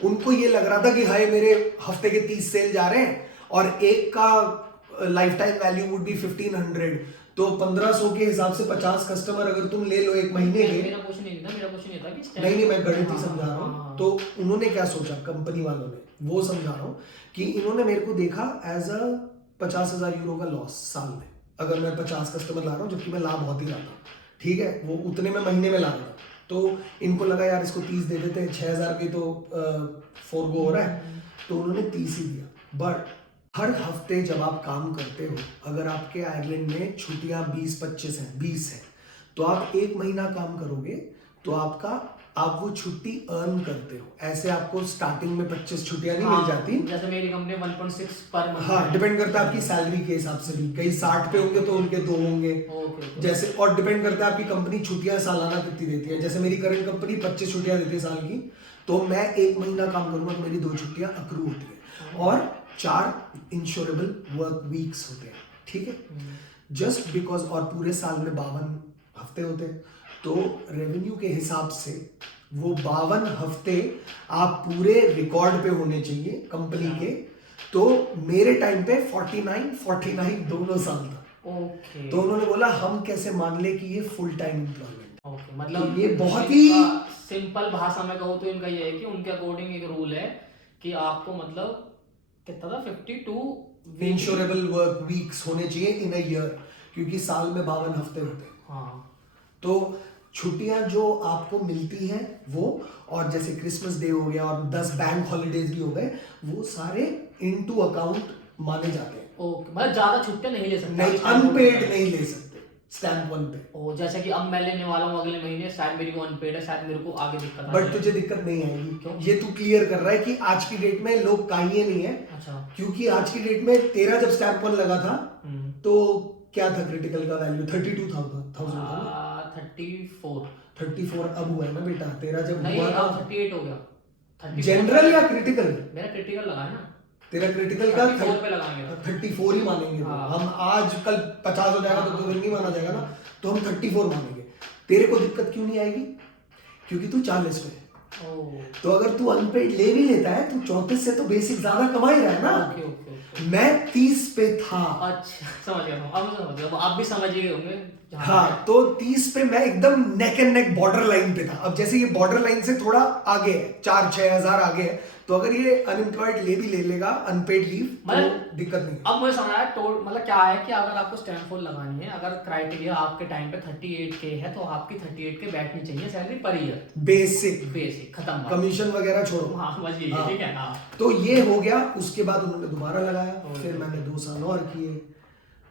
उनको ये लग रहा था कि हाय मेरे हफ्ते के 30 सेल जा रहे हैं और एक का life time value would be 1500, तो 1500 के हिसाब से 50 कस्टमर अगर तुम ले लो एक महीने के। मेरा क्वेश्चन नहीं था, मेरा क्वेश्चन ये था कि नहीं मैं गणित ही समझा रहा हाँ, हूँ। हाँ। तो उन्होंने क्या सोचा कंपनी वालों ने, वो समझा रहा हूँ कि इन्होंने मेरे को देखा एज अ 50,000 यूरो का लॉस साल में, अगर मैं 50 कस्टमर ला रहा हूँ, जबकि मैं लाभ बहुत ही रहा था, ठीक है, वो उतने में महीने में ला रहा था। तो इनको लगा यार इसको 30 दे देते हैं, 6,000 की तो फोरगो हो रहा है, तो उन्होंने 30 ही दिया। बट हर हफ्ते जब आप काम करते हो, अगर आपके आयरलैंड में छुट्टियां 20-25 हैं, 20 है, तो आप एक महीना काम करोगे तो आप वो छुट्टी अर्न करते हो। ऐसे आपको स्टार्टिंग में 25 छुट्टियां नहीं मिल जाती। जैसे मेरी कंपनी 1.6 पर मंथ। हाँ, डिपेंड करता है आपकी सैलरी के हिसाब से भी, कहीं 60 पे होंगे तो उनके 2 होंगे। जैसे और डिपेंड करता है आपकी कंपनी छुट्टियां सालाना कितनी देती है। जैसे मेरी करंट कंपनी 25 छुट्टियां देती है साल की, तो मैं एक महीना काम करूंगा तो मेरी 2 छुट्टियां अक्रू होती है और 4 इंश्योरेबल वर्क वीक्स होते हैं, ठीक है, जस्ट बिकॉज, और पूरे साल में 52 हफ्ते होते हैं, तो रेवेन्यू के हिसाब से वो 52 हफ्ते आप पूरे रिकॉर्ड पे होने चाहिए कंपनी के। तो मेरे टाइम पे 49 दोनों साल था। ओके। तो उन्होंने बोला हम कैसे मान ले कि ये फुल टाइम एम्प्लॉयमेंट। ओके, मतलब ये बहुत ही सिंपल भाषा में कहूँ तो इनका ये है कि उनके अकॉर्डिंग एक रूल है कि आपको मतलब कितना था 52 इंश्योरेबल वर्क वीक्स होने चाहिए इन अ ईयर, क्योंकि साल में 52 हफ्ते होते हैं। हाँ, तो छुट्टियां जो आपको मिलती हैं वो, और जैसे क्रिसमस डे हो गया और 10 बैंक हॉलीडेज भी हो गए, वो सारे इनटू अकाउंट माने जाते हैं। ओके, मतलब ज्यादा छुट्टियां नहीं ले सकते, नहीं, अनपेड नहीं ले सकते स्टैंप 1 पे। ओ, जैसे कि अब मैं लेने वाला हूँ अगले महीने, शायद मेरी को अनपेड है, शायद मेरे को आगे दिक्कत आ बट जाए। तुझे दिक्कत नहीं आएगी। क्यों? ये तू क्लियर कर रहा है कि आज की डेट में लोग काहिए नहीं है। अच्छा। क्योंकि आज की डेट में तेरा जब स्टैंप 1 लगा था तो क्या था क्रिटिकल का वैल्यू? 32,000 था ना? 34 अब हुआ है ना बेटा, तेरा जब नहीं, हुआ अब था 38 हो गया। जनरल या क्रिटिकल? मेरा क्रिटिकल लगा है ना, तेरा क्रिटिकल का 34 पे लगाएंगे। 34 ही मानेंगे। हाँ। हम आज कल 50 हो जाएगा तो नहीं माना जाएगा ना, तो हम 34 मानेंगे। तेरे को दिक्कत क्यों नहीं आएगी? क्योंकि तू 40 पे है। तो अगर तू अनपेड ले भी लेता है, तू 34 से तो बेसिक ज्यादा कमा ही रहा है ना। Okay okay okay. मैं 30 पे था। अच्छा, समझ गया, अब समझ गया, आप भी समझ ही गए होंगे। हाँ, तो 30 पे मैं एकदम neck and neck border line पे था। अब जैसे ये बॉर्डर लाइन से थोड़ा आगे है, 4-6 हजार आगे है, तो अगर ये अनएम्प्लॉयड ले लेगा अनपेड लीव तो दिक्कत नहीं है। अब मुझे समझ आया मतलब क्या है कि अगर आपको स्टैम्प 4 लगानी है, अगर क्राइटेरिया आपके टाइम पे 38K है, तो आपकी 38K बैठनी चाहिए सैलरी पर ईयर। बेसिक खत्म, कमीशन वगैरह छोड़ो। हाँ, बस ये ठीक है। हाँ, तो ये हो गया। उसके बाद उन्होंने दोबारा लगाया, फिर मैंने 2 साल और किए,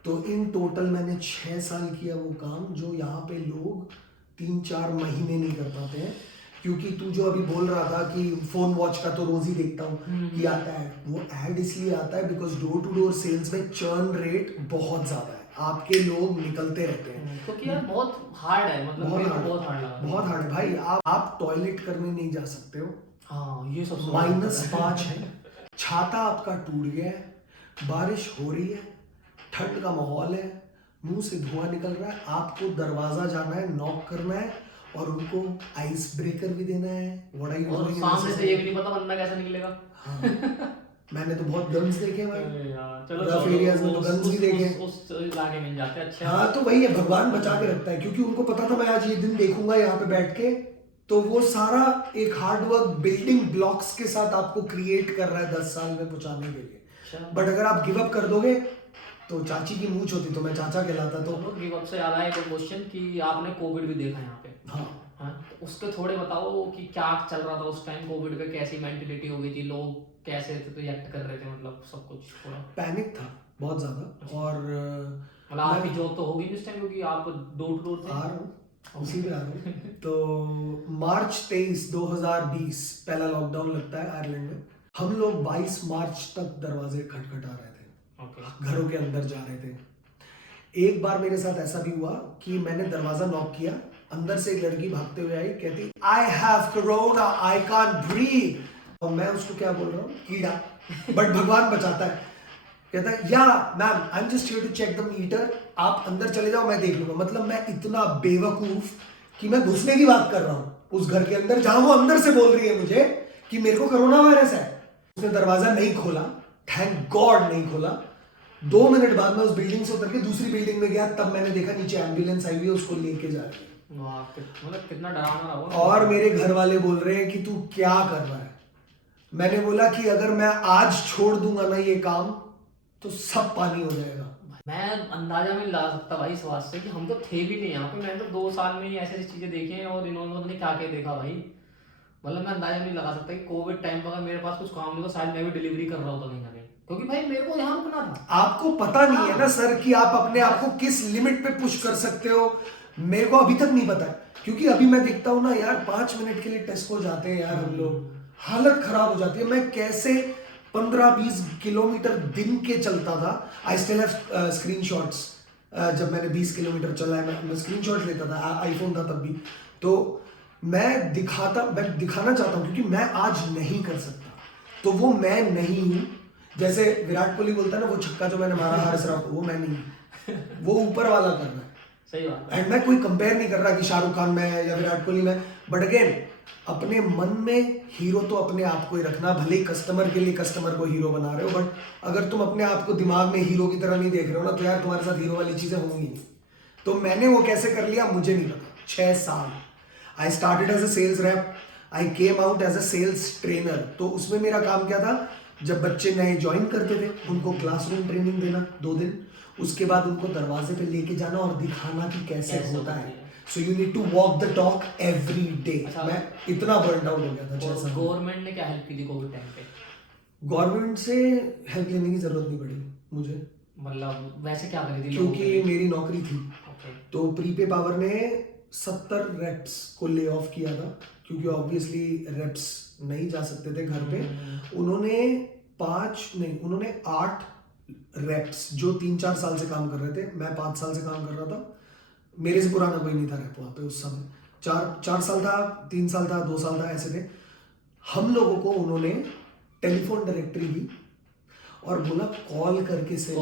तो इन टोटल मैंने 6 साल किया वो काम जो यहाँ पे लोग 3-4 महीने नहीं कर पाते हैं। क्योंकि तू जो अभी बोल रहा था कि फोन वॉच का तो रोज ही देखता हूँ कि आता है, वो ऐड इसलिए आता है because door to door sales में चर्न रेट बहुत ज्यादा है, आपके लोग निकलते रहते हैं। क्योंकि यार बहुत हार्ड है, मतलब बहुत हार्ड लगा। बहुत हार्ड है भाई। आप टॉयलेट करने नहीं जा सकते हो। हाँ, ये सब -5 है, छाता आपका टूट गया है, बारिश हो रही है, ठंड का माहौल है, मुंह से धुआं निकल रहा है, आपको दरवाजा जाना है, नॉक करना है और उनको आइस ब्रेकर भी देना है। और सामने से ये भी नहीं पता बंदा कैसे निकलेगा। हाँ, मैंने तो बहुत गन्स देखे भाई, चलो रफ एरियाज में तो गन्स भी देखे। उस इलाके में जाते हैं। अच्छा, हाँ, तो वही है, भगवान बचा के रखता है, क्योंकि उनको पता था मैं आज ये दिन देखूंगा यहाँ पे बैठ के, तो वो सारा एक हार्ड वर्क बिल्डिंग ब्लॉक्स के साथ आपको क्रिएट कर रहा है 10 साल में पहुंचाने के लिए। बट अगर आप गिव अप कर दोगे तो चाची की मूंछ होती तो मैं चाचा कहलाता। तो गिव अप से याद आया एक क्वेश्चन कि आपने कोविड भी देखा यहाँ पे। हाँ, तो उसके थोड़े बताओ कि क्या चल रहा था उस टाइम कोविड पे, कैसी मेंटेलिटी हो गई थी, लोग कैसे रिएक्ट कर रहे थे, मतलब सब कुछ थोड़ा पैनिक था बहुत ज्यादा। और मतलब आपकी जॉब तो होगी नहीं उस टाइम, क्योंकि आप डोर टू डोर थे। आ रहा हूँ, उसी पे आ रहा हूँ। तो मार्च 23 2020 पहला लॉकडाउन लगता है आयरलैंड में। हम लोग 22 मार्च तक दरवाजे खटखटा रहे थे, घरों के अंदर जा रहे थे। एक बार मेरे साथ ऐसा भी हुआ कि मैंने दरवाजा नॉक किया, अंदर से एक लड़की भागते हुए आई, कहती I have corona, I can't breathe. और मैं उसको क्या बोल रहा हूँ, कीड़ा, बट भगवान बचाता है। कहता है या ma'am I am just here to check the meter, आप अंदर चले जाओ मैं देख लूंगा। मतलब मैं इतना बेवकूफ कि मैं घुसने की बात कर रहा हूँ उस घर के अंदर, जहां वो अंदर से बोल रही है मुझे कि मेरे को कोरोना वायरस है। उसने दरवाजा नहीं खोला, थैंक गॉड नहीं खोला। 2 मिनट बाद मैं उस बिल्डिंग से उतर के दूसरी बिल्डिंग में गया, तब मैंने देखा नीचे एम्बुलेंस आई हुई है, उसको लेके जा रही है। वाह, मतलब कितना डरावना रहा होगा। और मेरे घर वाले बोल रहे हैं कि तू क्या कर रहा है। मैंने बोला कि अगर मैं आज छोड़ दूंगा ना ये काम तो सब पानी हो जाएगा। मैं अंदाजा भी नहीं लगा सकता भाई इस बात से कि हम तो थे भी नहीं यहाँ पे। मैंने तो 2 साल में ही ऐसी ऐसी चीजें देखी हैं और इन्होंने पता नहीं क्या क्या देखा भाई। मतलब मैं अंदाजा नहीं लगा सकता कि कोविड टाइम पर अगर मेरे पास कुछ काम नहीं तो शायद मैं भी डिलीवरी कर रहा होता कहीं ना कहीं, क्योंकि भाई मेरे को यहाँ रुकना था। आपको पता नहीं है ना सर कि आप अपने आप को किस लिमिट पे पुश कर सकते हो। मेरे को अभी तक नहीं पता है, क्योंकि अभी मैं देखता हूँ ना यार 5 मिनट के लिए टेस्को जाते हैं यार हम लोग, हालत खराब हो जाती है। मैं कैसे 15-20 किलोमीटर दिन के चलता था। I still have screenshots. जब मैंने 20 किलोमीटर चला है मैं स्क्रीनशॉट लेता था, आईफोन था तब भी। तो मैं दिखाना चाहता हूँ क्योंकि मैं आज नहीं कर सकता, तो वो मैं नहीं हूँ। जैसे विराट कोहली बोलता है ना, वो छक्का जो मैंने मारा हारिस राव को, वो मैं नहीं हूँ, वो ऊपर वाला कर रहा है। सही बात है। एंड मैं कोई कंपेयर नहीं कर रहा कि शाहरुख खान में या विराट कोहली में, बट अगेन अपने मन में हीरो तो अपने आप को ही रखना। भले ही कस्टमर के लिए कस्टमर को हीरो बना रहे हो, बट अगर तुम अपने आप को दिमाग में हीरो की तरह नहीं देख रहे हो ना, तो यार तुम्हारे साथ हीरो वाली चीजें होंगी नहीं। तो मैंने वो कैसे कर लिया मुझे नहीं पता। 6 साल I started as a sales rep, I came out as a sales trainer. तो उसमें मेरा काम क्या था, जब बच्चे नए ज्वाइन करते थे उनको क्लासरूम ट्रेनिंग देना 2 दिन, उसके बाद उनको दरवाजे पे लेके जाना और दिखाना कि कैसे होता है। So you need to walk the talk every day. मैं इतना बर्न आउट हो गया था। जैसा गवर्नमेंट ने क्या हेल्प की थी कोविड टाइम पे? गवर्नमेंट से हेल्प लेने की जरूरत नहीं पड़ी मुझे, मतलब वैसे क्या करी थी क्योंकि मेरी नौकरी थी। ओके। तो प्रीपे पावर ने 70 रेप्स को ले ऑफ किया था, क्योंकि ऑब्वियसली रेप्स नहीं जा सकते थे घर पे। उन्होंने 8 रेप्स जो 3-4 साल से काम कर रहे थे, मैं 5 साल से काम कर रहा था, मेरे से पुराना कोई नहीं था रेप वहाँ पे उस समय। 4 साल था, 3 साल था, 2 साल था, ऐसे थे हम लोगों को। उन्होंने टेलीफोन डायरेक्टरी दी और बोला कॉल करके से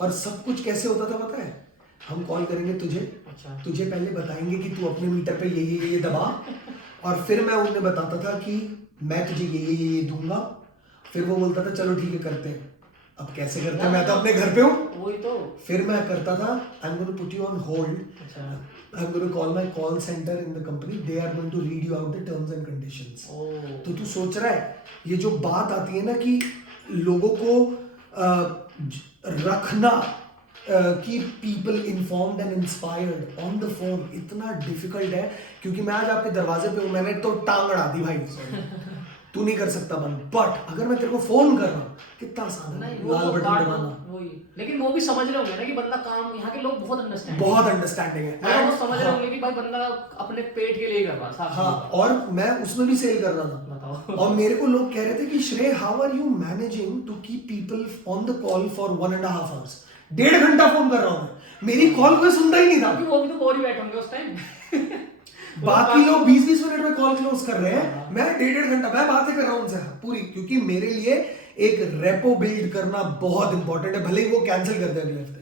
और सब कुछ कैसे होता था पता है, हम कॉल करेंगे तुझे, अच्छा। तुझे पहले बताएंगे कि तू अपने मीटर पे ये दबा, और फिर मैं उन्हें बताता था कि मैं तुझे ये दूंगा। फिर वो बोलता था चलो ठीक है करते हैं। अब कैसे करते हैं, मैं तो अपने घर पे हूँ। वही तो। फिर मैं करता था I am going to put you on hold, अच्छा। I am going to call my call centre in the company, they are going to read you out the terms and conditions. तो तू सोच रहा है ये जो बात आती है ना कि लोगों को रखना कि people informed and inspired on the phone, इतना डिफिकल्ट है। क्योंकि मैं आज आपके दरवाजे पे हूँ, मैंने तो टांग अड़ा दी भाई, तू नहीं कर सकता बंद, बट अगर मैं तेरे को फोन कर रहा हूँ कितना आसान है लाल बटन दबाना। वही, लेकिन वो भी समझ रहे होंगे ना कि बंदा काम, यहाँ के लोग बहुत अंडरस्टैंडिंग है, वो समझ रहे होंगे कि भाई बंदा अपने पेट के लिए कर रहा था। हाँ, और मैं उसमें भी सेल कर रहा था। बताओ। और मेरे को लोग कह रहे थे कि Shrey how are you managing to keep people on the call for 1.5 hours? 1.5 घंटा फोन कर रहा हूँ मैं, मेरी कॉल कोई सुनता ही नहीं था। वो भी तो बोर ही बैठे होंगे उस टाइम। बाकी लोग 20-20 मिनट में कॉल क्लोज कर रहे हैं, मैं 1.5 घंटा मैं बातें कर रहा हूँ उनसे पूरी, क्योंकि मेरे लिए एक रेपो बिल्ड करना बहुत इंपॉर्टेंट है। भले ही वो कैंसिल कर दे अगले हफ्ते,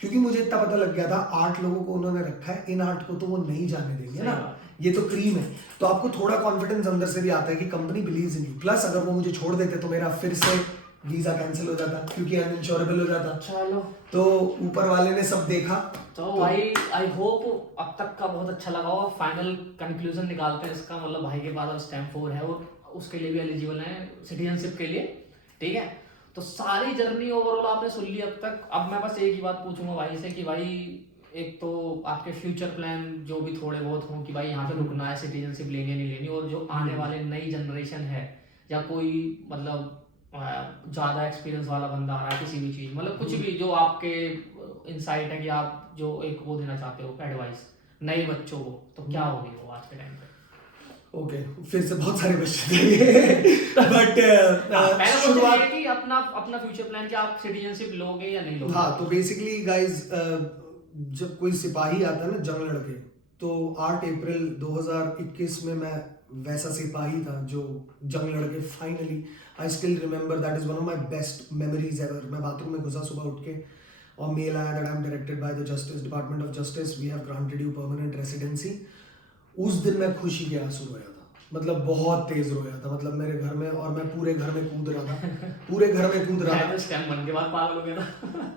क्योंकि मुझे इतना पता लग गया था 8 लोगों को उन्होंने रखा है, इन 8 को तो वो नहीं जाने देंगे ना, ये तो क्रीम है। तो आपको थोड़ा कॉन्फिडेंस अंदर से भी आता है कि company believes in you. Plus अगर वो मुझे छोड़ देते तो मेरा फिर से वीजा कैंसिल हो जाता, क्योंकि अनइंश्योरेबल हो जाता। चलो, तो ऊपर वाले ने सब देखा। तो भाई आई होप अब तक का बहुत अच्छा लगा हो। फाइनल कंक्लूजन निकालते हैं इसका, मतलब भाई के पास अब स्टैम्प 4 है और उसके लिए भी एलिजिबल है सिटीजनशिप के लिए, ठीक है। तो सारी जर्नी ओवरऑल आपने सुन ली अब तक। अब मैं बस एक ही बात पूछूंगा भाई से कि भाई एक तो आपके फ्यूचर प्लान जो भी थोड़े बहुत हों कि भाई यहाँ पे रुकना है, सिटीजनशिप लेनी है नहीं लेनी, और जो आने वाले नई जनरेशन है या कोई मतलब ज़्यादा एक्सपीरियंस वाला बंदा आ रहा है किसी भी चीज़, मतलब कुछ भी जो आपके इंसाइट है कि आप जो एक वो देना चाहते हो एडवाइस नए बच्चों को, तो क्या होगी वो आज के टाइम पे? ओके, फिर से बहुत सारे क्वेश्चन थे बट शुरुआत कि अपना फ्यूचर प्लान कि आप सिटीजनशिप लोगे या नहीं लोगे। हाँ, तो बेसिकली गाइस जब कोई सिपाही आता है ना जंग लड़के, तो 8 अप्रैल 2021 में मैं वैसा सिपाही था जो जंग लड़के finally, I still remember, that is one of my best memories ever. मैं बाथरूम में घुसा सुबह उठ के और मेल आया that I am directed by the justice department of justice, we have granted you permanent residency. उस दिन मैं खुशी के आंसू रोया था, मतलब बहुत तेज रोया था, मतलब मेरे घर में, और मैं पूरे घर में कूद रहा था, पूरे घर में कूद रहा मैं था। तो स्टैम्प बन के बाद पागल हो गया था।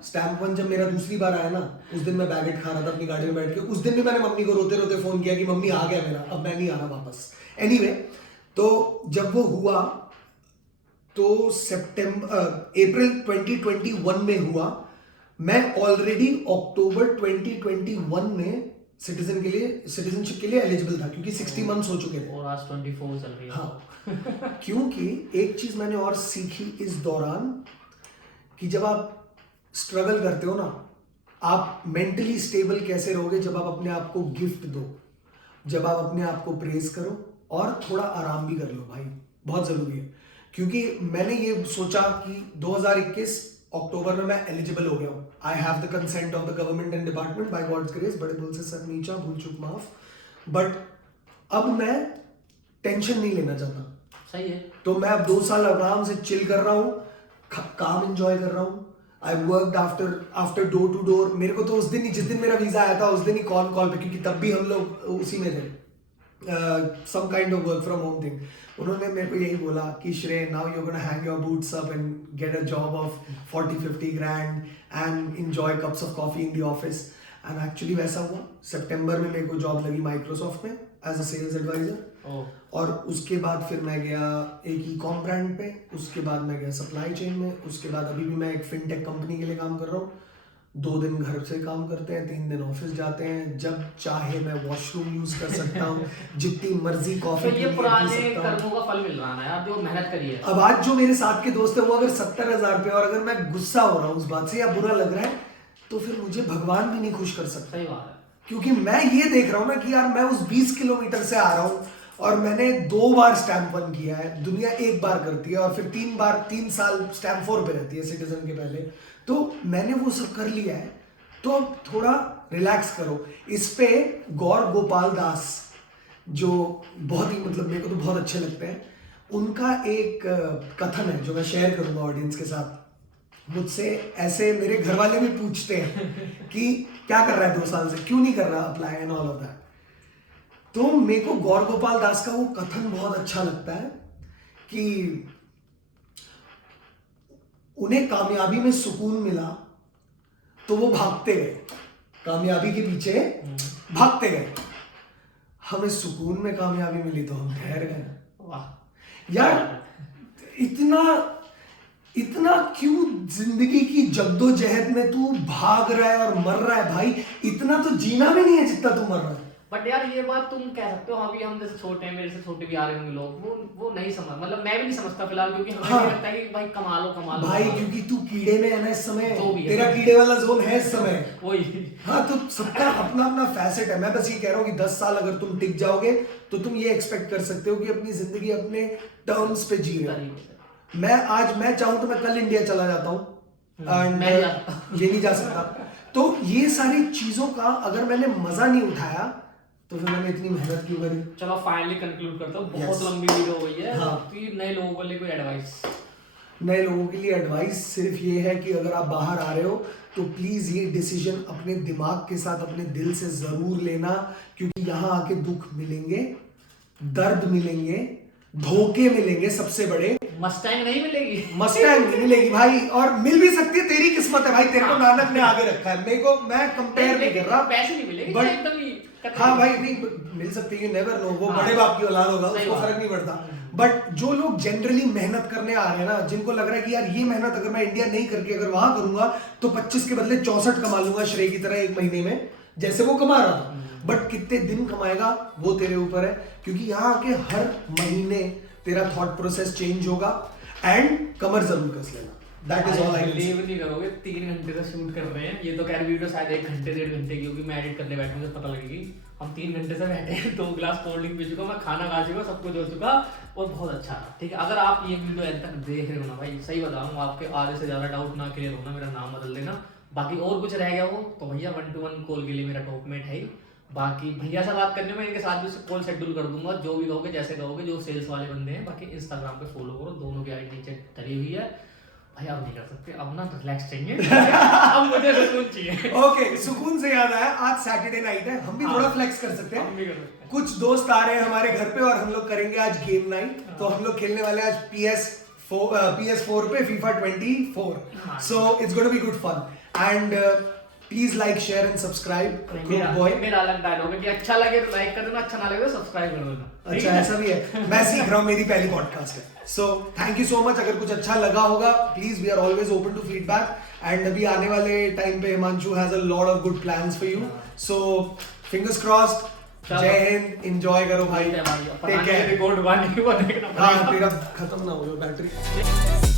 स्टैम्प वन जब मेरा दूसरी बार आया ना, उस दिन मैं बैगेट खा रहा था अपनी गाड़ी में बैठ के, उस दिन भी मैंने मम्मी को रोते रोते फोन किया कि मम्मी आ गया मेरा, अब मैं नहीं आ रहा वापस। एनीवे, तो जब वो हुआ तो अप्रैल 2021 में हुआ। मैं ऑलरेडी अक्टूबर 2021 में सिटीजनशिप के लिए एलिजिबल था, क्योंकि 60 मंथ्स हो चुके थे। और आज 24 चल रही है। हाँ, क्योंकि एक चीज मैंने और सीखी इस दौरान, कि जब आप स्ट्रगल करते हो ना, आप मेंटली स्टेबल कैसे रहोगे? जब आप अपने आप को गिफ्ट दो, जब आप अपने आप को प्रेज करो और थोड़ा आराम भी कर लो भाई, बहुत जरूरी है। क्योंकि मैंने ये सोचा कि 2021 अक्टूबर में मैं एलिजिबल हो गया हूँ, I have the consent of the government and department, by God's grace, बड़े भूल से सर नीचा, भूल चूक माफ। बट अब मैं टेंशन नहीं लेना चाहता। सही है। तो मैं अब 2 साल आराम से चिल कर रहा हूँ, काम एंजॉय कर रहा हूँ। I worked after door to door. मेरे को तो उस दिन ही, जिस दिन मेरा वीजा आया था, उस दिन ही कॉल पे, क्योंकि तब भी हम लोग उसी में थे, some kind of work from home thing. उन्होंने मेरे को यही बोला कि Shrey, now you gonna hang your boots up and get a job of 40-50 grand and enjoy cups of coffee in the office. And actually वैसा हुआ। सितंबर में मेरे को जॉब लगी माइक्रोसॉफ्ट में एज अ सेल्स एडवाइजर। और उसके बाद फिर मैं गया एक ई-कॉम ब्रांड पे, उसके बाद मैं गया सप्लाई चेन में, उसके बाद अभी भी मैं एक फिनटेक कंपनी के लिए काम कर रहा हूँ। 2 दिन घर से काम करते हैं, 3 दिन ऑफिस जाते हैं, जब चाहे मैं वॉशरूम यूज कर सकता हूँ, जितनी मर्जी कॉफी तो ये पुराने कर्मों का फल मिल रहा है यार, जो मेहनत करी है। अब आज जो मेरे साथ के दोस्त है वो अगर 70,000 पे, और अगर मैं गुस्सा हो रहा हूँ उस बात से या बुरा लग रहा है, तो फिर मुझे भगवान भी नहीं खुश कर सकता। सही बात है। क्योंकि मैं ये देख रहा हूँ ना कि यार मैं उस 20 किलोमीटर से आ रहा हूँ और मैंने 2 बार स्टैम्प 1 किया है, दुनिया 1 बार करती है, और फिर 3 साल स्टैम्प 4 पे रहती है सिटीजन के पहले। तो मैंने वो सब कर लिया है, तो अब थोड़ा रिलैक्स करो। इस पे गौर गोपाल दास, जो बहुत ही, मतलब मेरे को तो बहुत अच्छे लगते हैं, उनका एक कथन है जो मैं शेयर करूंगा ऑडियंस के साथ। मुझसे ऐसे मेरे घर वाले भी पूछते हैं कि क्या कर रहा है 2 साल से, क्यों नहीं कर रहा apply and all of that. तो मेरे को गौर गोपाल दास का वो कथन बहुत अच्छा लगता है कि उन्हें कामयाबी में सुकून मिला तो वो भागते गए, कामयाबी के पीछे भागते गए। हमें सुकून में कामयाबी मिली तो हम ठहर गए। वाह यार, इतना क्यों जिंदगी की जद्दोजहद में तू भाग रहा है और मर रहा है भाई? इतना तो जीना भी नहीं है जितना तू मर रहा है। बट यार ये बात तुम कह सकते हो, अभी हम जैसे छोटे हैं, मेरे से छोटे भी आ रहे होंगे लोग, वो नहीं समझ, मतलब मैं भी नहीं समझता फिलहाल, क्योंकि हमें हाँ। ये लगता है कि भाई कमा लो भाई, क्योंकि तू कीड़े में है ना इस समय, जो भी है। तेरा कीड़े वाला जोन है इस समय। वही। हाँ, तो सबका अपना अपना फैसेट है। मैं बस ये कह रहा हूँ कि 10 साल अगर तुम टिक जाओगे तो तुम ये एक्सपेक्ट कर सकते हो कि अपनी जिंदगी अपने टर्म्स पे जी रहे हो। मैं चाहूँ तो मैं कल इंडिया चला जाता हूँ, एंड ये नहीं जा सकता। तो ये सारी चीजों का अगर मैंने मजा नहीं उठाया तो फिर मैंने इतनी मेहनत क्यों करी? चलो फाइनली कंक्लूड करता हूँ, बहुत Yes. लंबी वीडियो हो गई है। हाँ। तो ये नए लोगों के लिए कोई एडवाइस? नए लोगों के लिए एडवाइस सिर्फ ये है कि अगर आप बाहर आ रहे हो तो प्लीज ये डिसीजन अपने दिमाग के साथ, अपने दिल से जरूर लेना, क्योंकि यहाँ आके दुख मिलेंगे, दर्द मिलेंगे, धोखे मिलेंगे, सबसे बड़े मस्टैंग नहीं मिलेगी। मस्टैंग नहीं मिलेगी भाई, और मिल भी सकती है, तेरी किस्मत है भाई, तेरे को नानक ने आगे रखा है। मेरे को, मैं कंपेयर नहीं कर रहा, पैसे नहीं मिलेंगे But- एकदम ही। हाँ भाई, नहीं मिल सकती है, नेवर नो, वो बड़े बाप की औलाद होगा, सही उसको बात। फर्क नहीं पड़ता। बट जो लोग जनरली मेहनत करने आ रहे हैं ना, जिनको लग रहा है कि यार ये मेहनत अगर मैं इंडिया नहीं करके अगर वहां करूंगा तो 25 के बदले 64 कमा लूंगा श्रेय की तरह 1 महीने में, जैसे वो कमा रहा था। बट कितने दिन कमाएगा वो तेरे ऊपर है, क्योंकि यहाँ आके हर महीने तेरा थॉट प्रोसेस चेंज होगा, एंड कमर जरूर कस लेना। That is all I can say. Believe नहीं करोगे, 3 घंटे से शूट कर रहे हैं। ये तो खैर वीडियो शायद 1 घंटे 1.5 घंटे की होगी, मैं एडिट करने बैठूंगा तो पता लगेगी। हम 3 घंटे से बैठे हैं, 2 गिलास कोल्ड ड्रिंक पी चुका, मैं खाना खा चुका, सब कुछ हो चुका, और बहुत अच्छा था। ठीक है, अगर आप ये वीडियो एंड तक देख रहे हो ना भाई, सही बताऊँ, आपके आधे से ज्यादा डाउट ना क्लियर होना, मेरा नाम बदल देना। बाकी और कुछ रह गया हो तो भैया 1-to-1 कॉल के लिए मेरा टॉपमेट है ही। बाकी भैया से बात करने में इनके साथ भी कॉल शेड्यूल कर दूंगा, जो भी कहोगे, जैसे कहोगे, जो सेल्स वाले बंदे हैं। बाकी इंस्टाग्राम पे फॉलो करो, दोनों की आईडी नीचे डली हुई है। भाई अब नहीं कर सकते, अब ना रिलैक्स चाहिए, अब मुझे सुकून चाहिए। ओके, सुकून से याद आया, आज सैटरडे नाइट है, हम भी थोड़ा फ्लेक्स कर सकते हम हैं। भी कर सकते हैं। कुछ दोस्त आ रहे हैं हमारे घर पे और हम लोग करेंगे आज गेम नाइट। तो हम लोग खेलने वाले हैं आज PS4 पे FIFA 24। So it's gonna be good fun and please like share and subscribe. मेरा अलग डायलॉग है कि अच्छा लगे तो लाइक कर देना, अच्छा ना लगे तो सब्सक्राइब कर देना। अच्छा, ऐसा भी है, मैं सीख रहा हूँ, मेरी पहली पॉडकास्ट है। So thank you so much. अगर कुछ अच्छा लगा होगा please, we are always open to feedback and अभी आने वाले टाइम पे Himanshu has a lot of good plans for you. So fingers crossed. Jai Hind, enjoy करो भाई, टेक केयर। रिकॉर्ड हुआ नहीं हुआ देखना हाँ, तेरा खत्म ना हो जाए बैटरी।